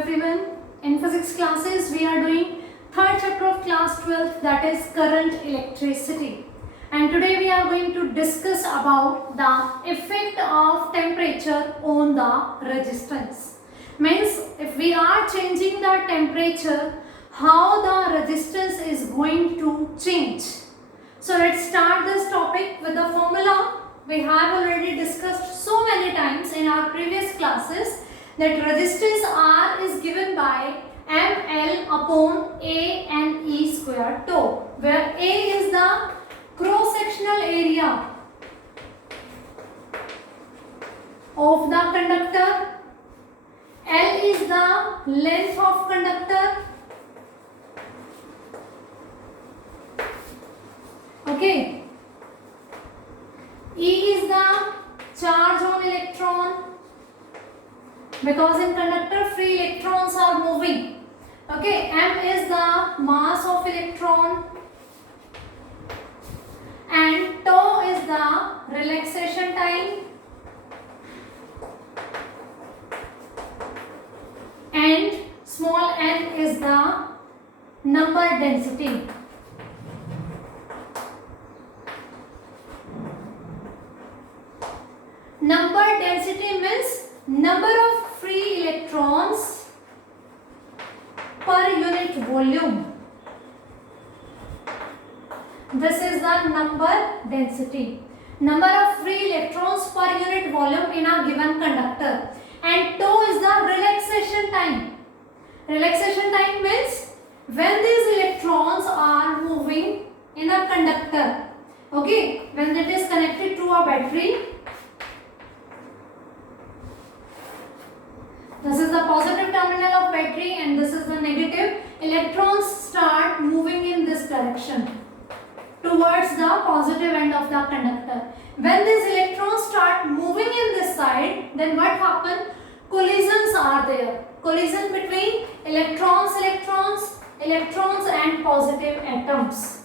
everyone. In physics classes we are doing third chapter of class 12, that is current electricity. And today we are going to discuss about the effect of temperature on the resistance. Means if we are changing the temperature, how the resistance is going to change. So let's start this topic with the formula. We have already discussed so many times in our previous classes that resistance R is given by ml upon A and E square tau, where A is the cross-sectional area of the conductor, L is the length of conductor, okay, E is the charge on electron, because in conductor free electrons are moving, okay, M is the mass of electron, and tau is the relaxation time, and small n is the number density. Number density means number of free electrons per unit volume. This is the number density. Number of free electrons per unit volume in a given conductor. And tau is the relaxation time. Relaxation time means when these electrons are moving in a conductor. Okay, when it is connected to a battery. This is the positive terminal of battery and this is the negative. Electrons start moving in this direction towards the positive end of the conductor. When these electrons start moving in this side, then what happens? Collisions are there. Collision between electrons and positive atoms.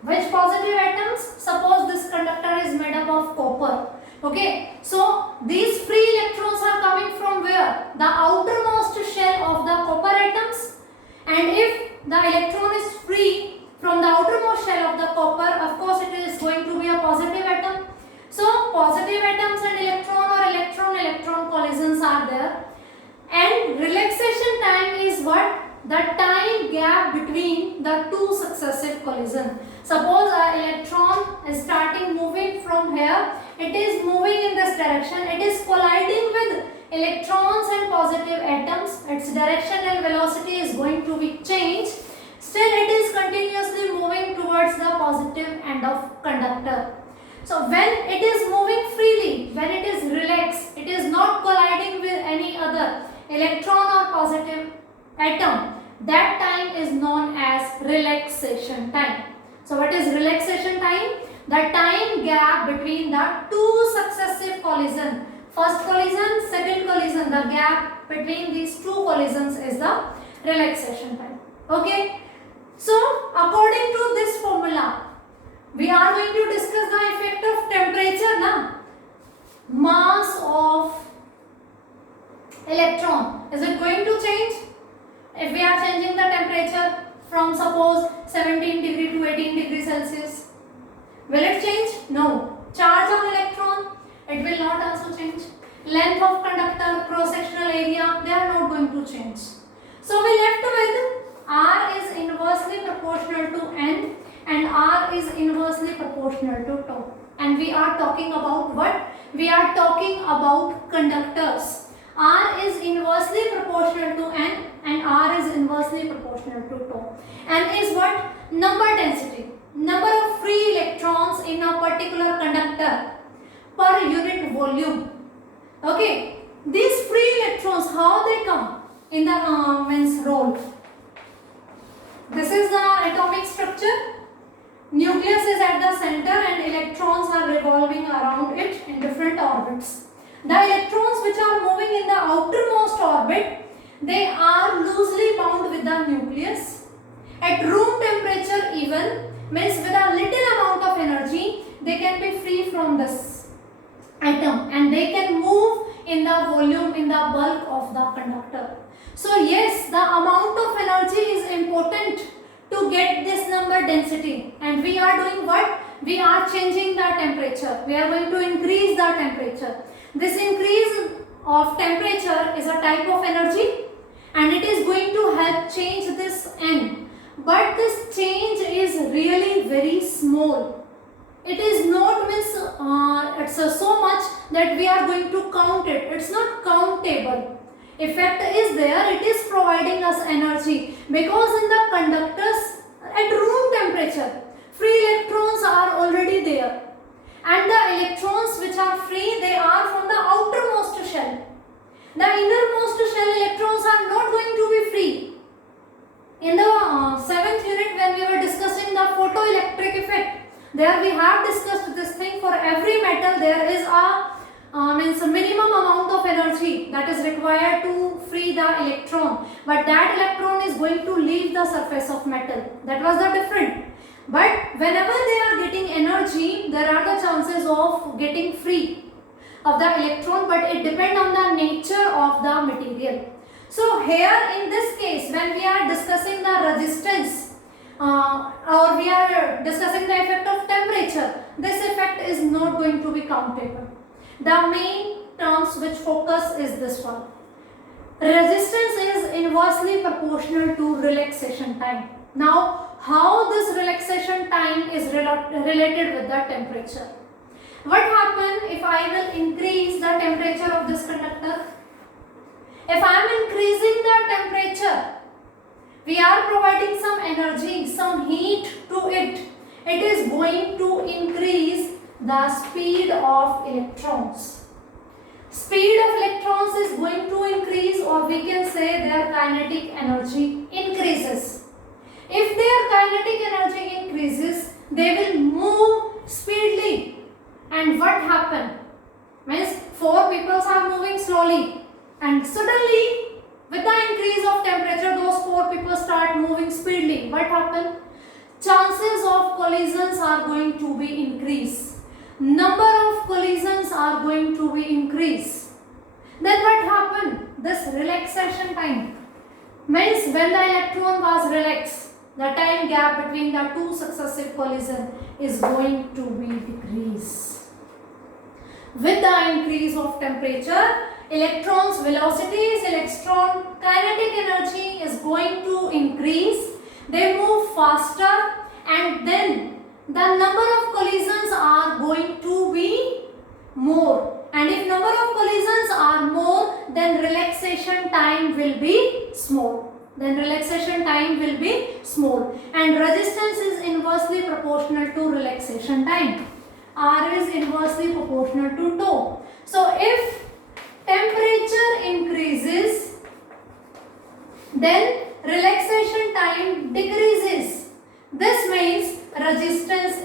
Which positive atoms? Suppose this conductor is made up of copper. Okay, so these free electrons are coming from where? The outermost shell of the copper atoms. And if the electron is free from the outermost shell of the copper, of course it is going to be a positive atom. So positive atoms and electron or electron-electron collisions are there. And relaxation time is what? The time gap between the two successive collisions. Suppose an electron is starting moving from here, it is moving in this direction, it is colliding with electrons and positive atoms, its direction and velocity is going to be changed, still it is continuously moving towards the positive end of conductor. So when it is moving freely, when it is relaxed, it is not colliding with any other electron or positive atom, that time is known as relaxation time. So what is relaxation time? The time gap between the two successive collisions. First collision, second collision, the gap between these two collisions is the relaxation time. Okay. So according to this formula, we are going to discuss the effect of temperature na? Mass of electron. Is it going to change? If we are changing the temperature from suppose 17 degree to 18 degree Celsius, will it change? No. Charge on electron, it will not also change. Length of conductor, cross-sectional area, they are not going to change. So we left with R is inversely proportional to N and R is inversely proportional to tau. And we are talking about what? We are talking about conductors. R is inversely proportional to N and R is inversely proportional to tau. N is what? Number density. Number of free electrons in a particular conductor per unit volume. Okay. These free electrons, how they come in the means role? This is the atomic structure. Nucleus is at the center and electrons are revolving around it in different orbits. The electrons which are moving in the outermost orbit, they are loosely bound with the nucleus. At room temperature even, means with a little amount of energy, they can be free from this atom and they can move in the volume, in the bulk of the conductor. So yes, the amount of energy is important to get this number density, and we are doing what? We are changing the temperature. We are going to increase the temperature. This increase of temperature is a type of energy, and it is going to help change this N. But this change is really very small. It is not it's so much that we are going to count it. It's not countable. Effect is there. It is providing us energy because in the conductors at room temperature, free electrons are already there, and the electrons which are free, they are from the outermost shell. The innermost shell electrons are not going to be free. In the 7th unit, when we were discussing the photoelectric effect, there we have discussed this thing. For every metal there is a minimum amount of energy that is required to free the electron, but that electron is going to leave the surface of metal. That was the difference. But whenever they are getting energy, there are the chances of getting free of the electron, but it depends on the nature of the material. So here in this case, when we are discussing the resistance or we are discussing the effect of temperature, this effect is not going to be countable. The main terms which focus is this one. Resistance is inversely proportional to relaxation time. Now, how this relaxation time is related with the temperature? What happens if I will increase the temperature of this conductor? If I am increasing the temperature, we are providing some energy, some heat to it. It is going to increase the speed of electrons. Speed of electrons is going to increase, or we can say their kinetic energy increases. If their kinetic energy increases, they will move speedily. And what happen? Means 4 people are moving slowly, and suddenly with the increase of temperature, those 4 people start moving speedily. What happen? Chances of collisions are going to be increased. Number of collisions are going to be increased. Then what happened? This relaxation time means when the electron was relaxed, the time gap between the 2 successive collisions is going to be decreased. With the increase of temperature, electrons velocities, electron kinetic energy is going to increase. They move faster, and then the number of collisions are going to be more. And if number of collisions are more, then relaxation time will be small. And resistance is inversely proportional to relaxation time. R is inversely proportional to tau. So if temperature increases, then relaxation time decreases. This means resistance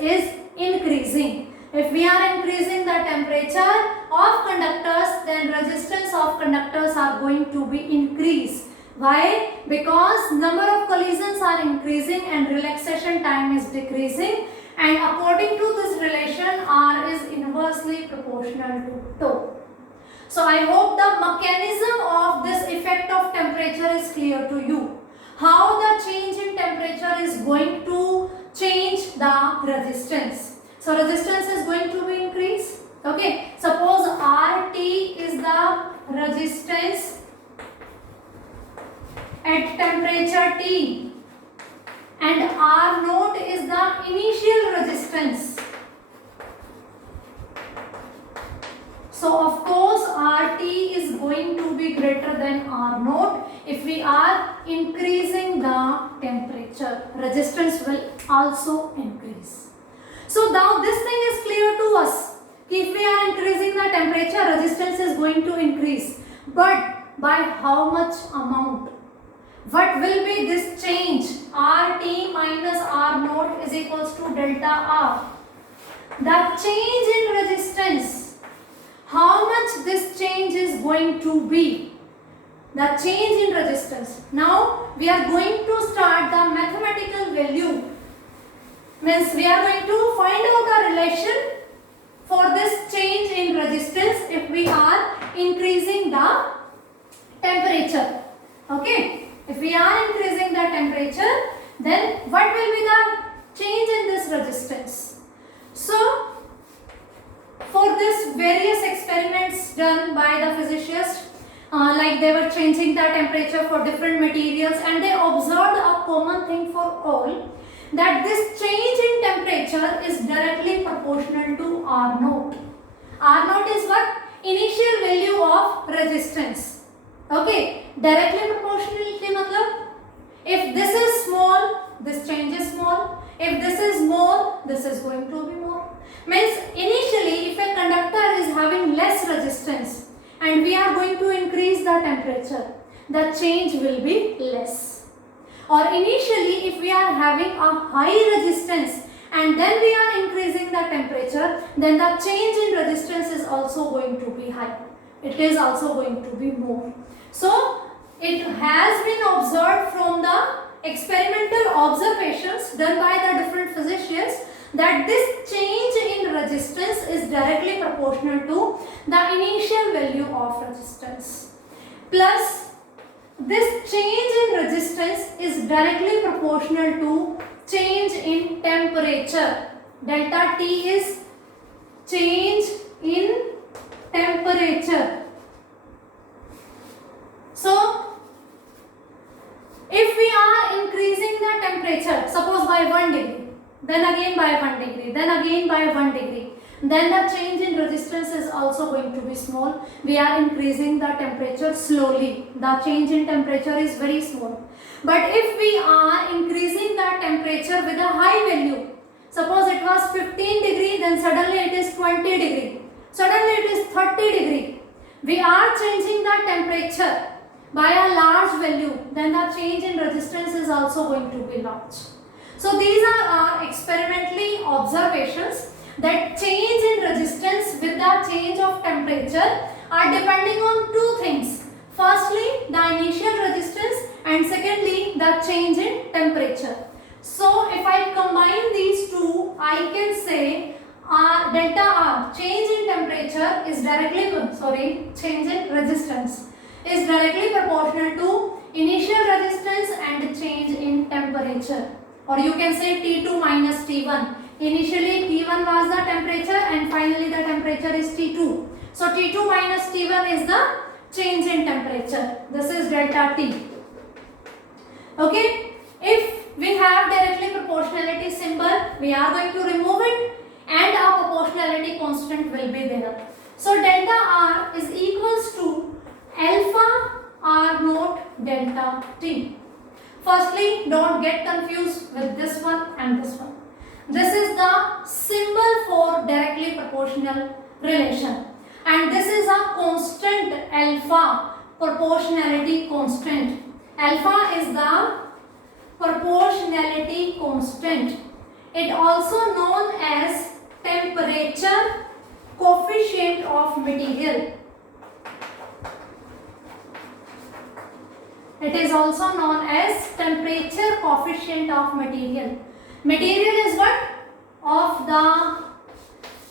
is increasing. If we are increasing the temperature of conductors, then resistance of conductors are going to be increased. Why? Because number of collisions are increasing and relaxation time is decreasing, and according to this relation, R is inversely proportional to tau. So I hope the mechanism of this effect of temperature is clear to you. How the change in temperature is going to change the resistance. So resistance is going to be increased. Okay, suppose RT is the resistance at temperature T, and R naught is the initial resistance. So of course RT is going to be greater than R naught. If we are increasing the temperature, resistance will also increase. So now this thing is clear to us. If we are increasing the temperature, resistance is going to increase. But by how much amount? What will be this change? RT minus R naught is equals to delta R. The change in resistance, how much this change is going to be? The change in resistance. Now we are going to start the mathematical value. Means we are going to find out a relation for this change in resistance if we are increasing the temperature. Okay, if we are increasing the temperature, then what will be the change in this resistance? So for this various experiments done by the physicists, like they were changing the temperature for different materials, and they observed a common thing for all, that this change in temperature is directly proportional to R naught. R naught is what? Initial value of resistance. Okay, directly proportionality matlab, if this is small, this change is small. If this is more, this is going to be more. Means initially if a conductor is having less resistance and we are going to increase the temperature, the change will be less. Or initially if we are having a high resistance and then we are increasing the temperature, then the change in resistance is also going to be high. It is also going to be more. So it has been observed from the experimental observations done by the different physicians that this change in resistance is directly proportional to the initial value of resistance. Plus, this change in resistance is directly proportional to change in temperature. Delta T is change in temperature. So, if we are increasing the temperature, suppose by 1 degree, then again by 1 degree, then again by 1 degree, then the change in resistance is also going to be small. We are increasing the temperature slowly. The change in temperature is very small. But if we are increasing the temperature with a high value, suppose it was 15 degree, then suddenly it is 20 degree, suddenly it is 30 degree. We are changing the temperature by a large value, then the change in resistance is also going to be large. So these are our experimentally observations that change in resistance with the change of temperature are depending on two things. Firstly, the initial resistance, and secondly, the change in temperature. So if I combine these two, I can say delta R, change in temperature is directly, change in resistance is directly proportional to initial resistance and change in temperature. Or you can say T2 minus T1. Initially T1 was the temperature and finally the temperature is T2. So T2 minus T1 is the change in temperature. This is delta T. Okay. If we have directly proportionality symbol, we are going to remove it and our proportionality constant will be there. So delta R is equals to alpha R naught delta T. Firstly, don't get confused with this one and this one. This is the symbol for directly proportional relation. And this is a constant alpha, proportionality constant. Alpha is the proportionality constant. It also known as temperature coefficient of material. It is also known as temperature coefficient of material. Material is what? Of the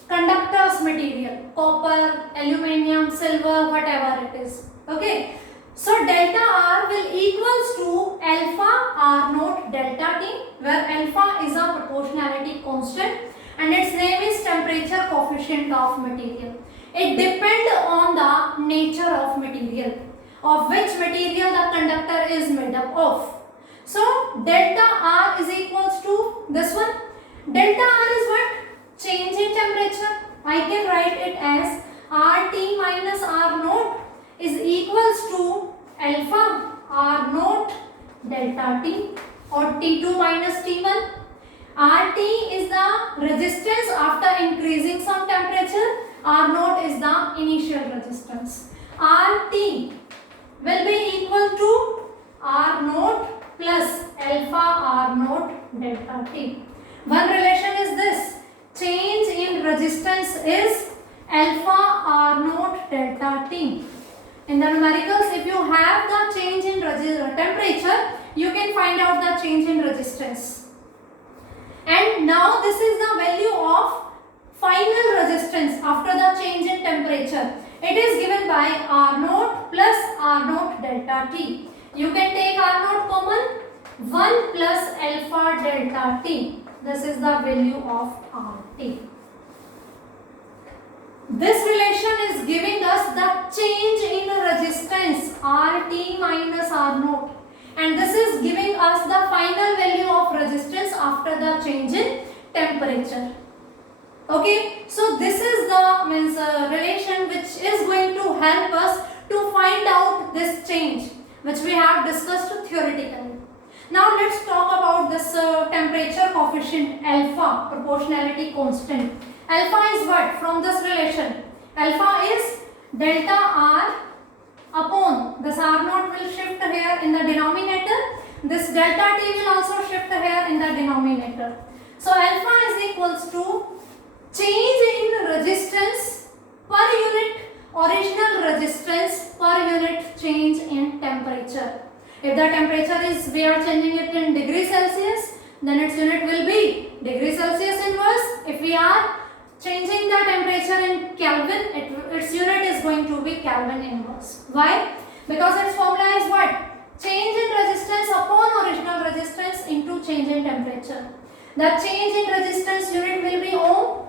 conductor's material. Copper, aluminium, silver, whatever it is. Okay. So delta R will equals to alpha R naught delta T, where alpha is a proportionality constant and its name is temperature coefficient of material. It depends on the nature of material, of which material the conductor is made up of. So delta R is equals to this one. Delta R is what? Change in temperature. I can write it as RT minus R naught is equals to alpha R naught delta T, or T2 minus T1. RT is the resistance after increasing some temperature. R naught is the initial resistance. RT will be equal to R naught plus alpha R naught delta T. One relation is this. Change in resistance is alpha R naught delta T. In the numericals, if you have the change in temperature, you can find out the change in resistance. And now this is the value of final resistance. resistance after the change in temperature. It is given by R naught plus R naught delta T. You can take R naught common, 1 plus alpha delta T. This is the value of RT. This relation is giving us the change in resistance RT minus R naught, and this is giving us the final value of resistance after the change in temperature. Okay, so this is the relation which is going to help us to find out this change which we have discussed theoretically. Now let's talk about this temperature coefficient alpha, proportionality constant. Alpha is what from this relation? Alpha is delta R upon this R naught will shift here in the denominator. This delta T will also shift here in the denominator. So alpha is equals to change in resistance per unit original resistance per unit change in temperature. If the temperature is, we are changing it in degree Celsius, then its unit will be degree Celsius inverse. If we are changing the temperature in Kelvin, its unit is going to be Kelvin inverse. Why? Because its formula is what? Change in resistance upon original resistance into change in temperature. The change in resistance unit will be ohm.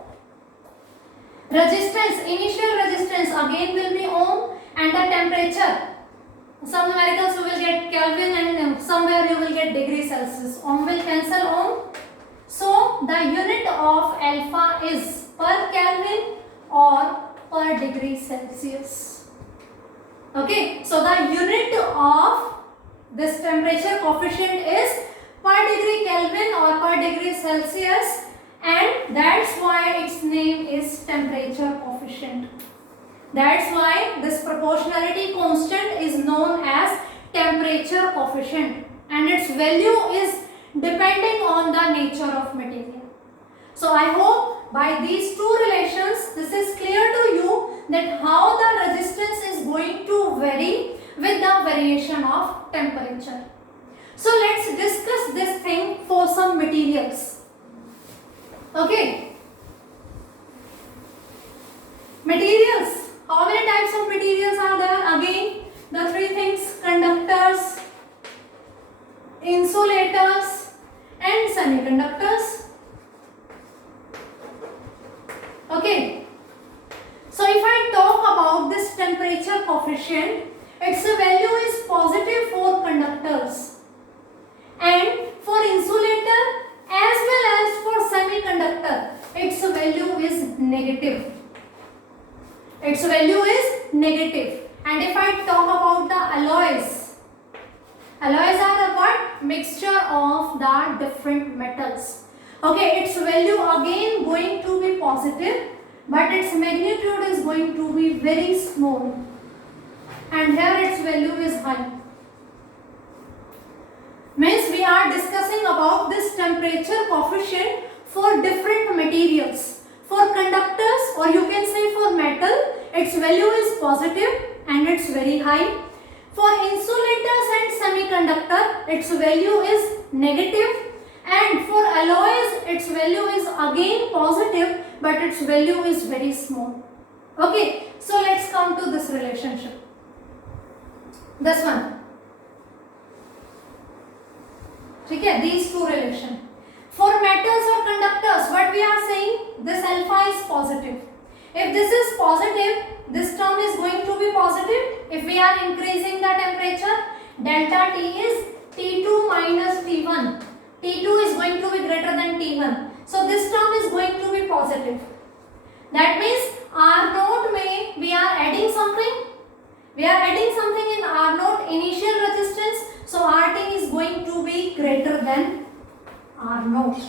Resistance, initial resistance again will be ohm, and the temperature. Some numericals you will get Kelvin and somewhere you will get degree Celsius. Ohm will cancel ohm. So the unit of alpha is per Kelvin or per degree Celsius. Okay, so the unit of this temperature coefficient is per degree Kelvin or per degree Celsius, and that's why its name is temperature coefficient. That's why this proportionality constant is known as temperature coefficient, and its value is depending on the nature of material. So I hope by these two relations this is clear to you that how the resistance is going to vary with the variation of temperature. So let's discuss this thing for some materials. Okay. Materials. How many types of materials are there? Again, the three things: conductors, insulators, and semiconductors. Okay. So if I talk about this temperature coefficient, its value is positive for conductors, and for insulator as well as for semiconductor, its value is negative. Its value is negative. And if I talk about the alloys, alloys are a what? Mixture of the different metals. Okay, its value again going to be positive, but its magnitude is going to be very small, and here its value is high. Means we are discussing about this temperature coefficient for different materials. For conductors, or you can say for metal, its value is positive and it's very high. For insulators and semiconductor, its value is negative, and for alloys, its value is again positive, but its value is very small. Okay, so let's come to this relationship. This one. Okay, these two relations. For metals or conductors, what we are saying, this alpha is positive. If this is positive, this term is going to be positive. If we are increasing the temperature, delta T is T2 minus T1. T2 is going to be greater than T1. So this term is going to be positive. That means R naught may, we are adding something. We are adding something in R naught initial resistance. So RT is going to be greater than R naught.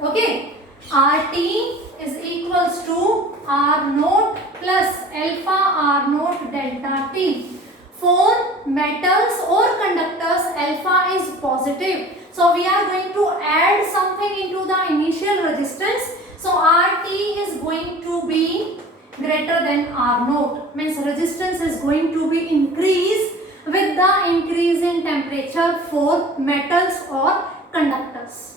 Okay. RT is equals to R naught plus alpha R naught delta T. For metals or conductors, alpha is positive. So we are going to add something into the initial resistance. So RT is going to be greater than R naught. Means resistance is going to be increased with the increase in temperature for metals or conductors.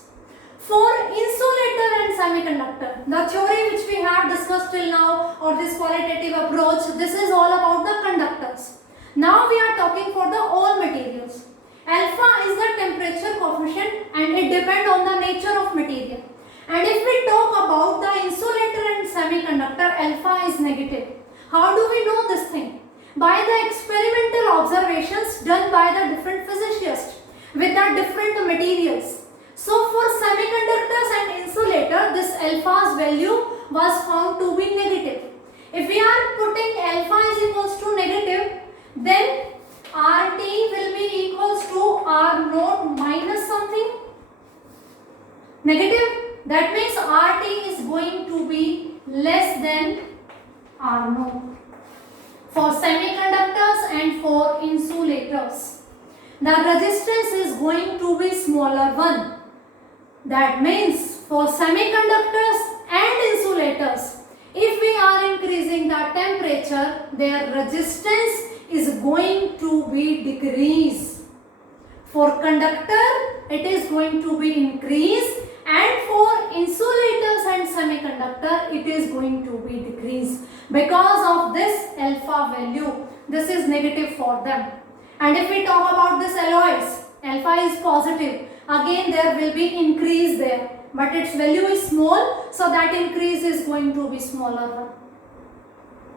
For insulator and semiconductor, the theory which we have discussed discussed till now, or this qualitative approach, this is all about the conductors. Now we are talking for the all materials. Alpha is the temperature coefficient and it depends on the nature of material. And if we talk about the insulator and semiconductor, alpha is negative. How do we know this thing? By the experimental observations done by the different physicists with the different materials. So for semiconductors and insulator, this alpha's value was found to be negative. If we are putting alpha is equals to negative, then RT will be equals to R naught minus something negative. That means RT is going to be less than R naught for semiconductors and for insulators. The resistance is going to be smaller one. That means for semiconductors and insulators, if we are increasing the temperature, their resistance is going to be decreased. For conductor, it is going to be increased, and for insulators and semiconductor, it is going to be decreased. Because of this alpha value, this is negative for them. And if we talk about this alloys, alpha is positive. Again there will be increase there, but its value is small, so that increase is going to be smaller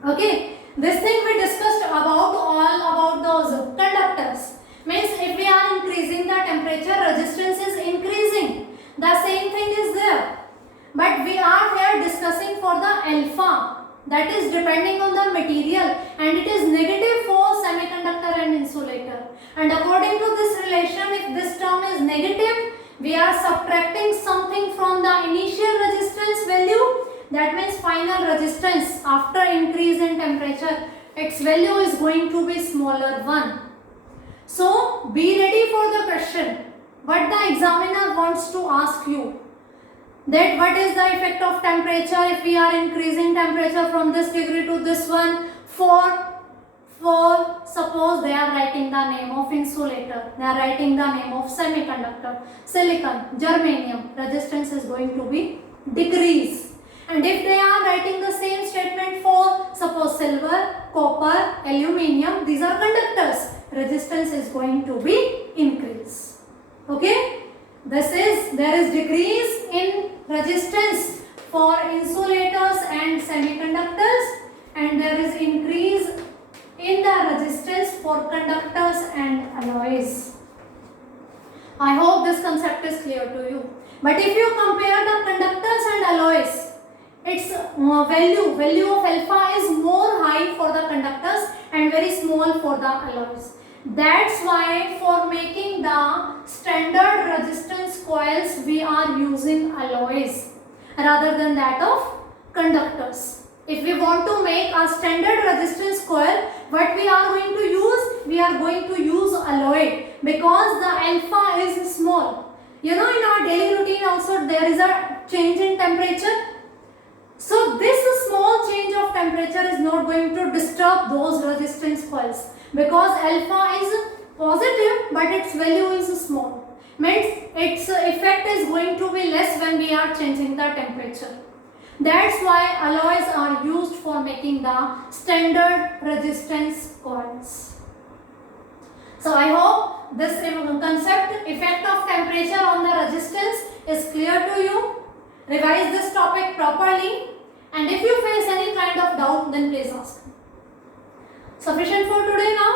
one. Okay, this thing we discussed about all about those conductors. Means if we are increasing the temperature, resistance is increasing. The same thing is there. But we are here discussing for the alpha, that is depending on the material, and it is negative for semiconductor and insulator. And according to this relation, if this term is negative, we are subtracting something from the initial resistance value. That means final resistance after increase in temperature, its value is going to be smaller one. So be ready for the question. What the examiner wants to ask you, that what is the effect of temperature if we are increasing temperature from this degree to this one. For suppose they are writing the name of insulator, they are writing the name of semiconductor, silicon, germanium, resistance is going to be decrease. And if they are writing the same statement for suppose silver, copper, aluminium, these are conductors, resistance is going to be increase. Okay, there is decrease in resistance for insulators and semiconductors, and there is increase in the resistance for conductors and alloys. I hope this concept is clear to you. But if you compare the conductors and alloys, its value of alpha is more high for the conductors and very small for the alloys. That's why for making the standard resistance coils, we are using alloys rather than that of conductors. If we want to make a standard resistance coil, what we are going to use? We are going to use alloy because the alpha is small. You know, in our daily routine also there is a change in temperature. So this small change of temperature is not going to disturb those resistance coils because alpha is positive but its value is small. Means its effect is going to be less when we are changing the temperature. That's why alloys are used for making the standard resistance coils. So I hope this concept, effect of temperature on the resistance, is clear to you. Revise this topic properly, and if you face any kind of doubt, then please ask. Sufficient for today now?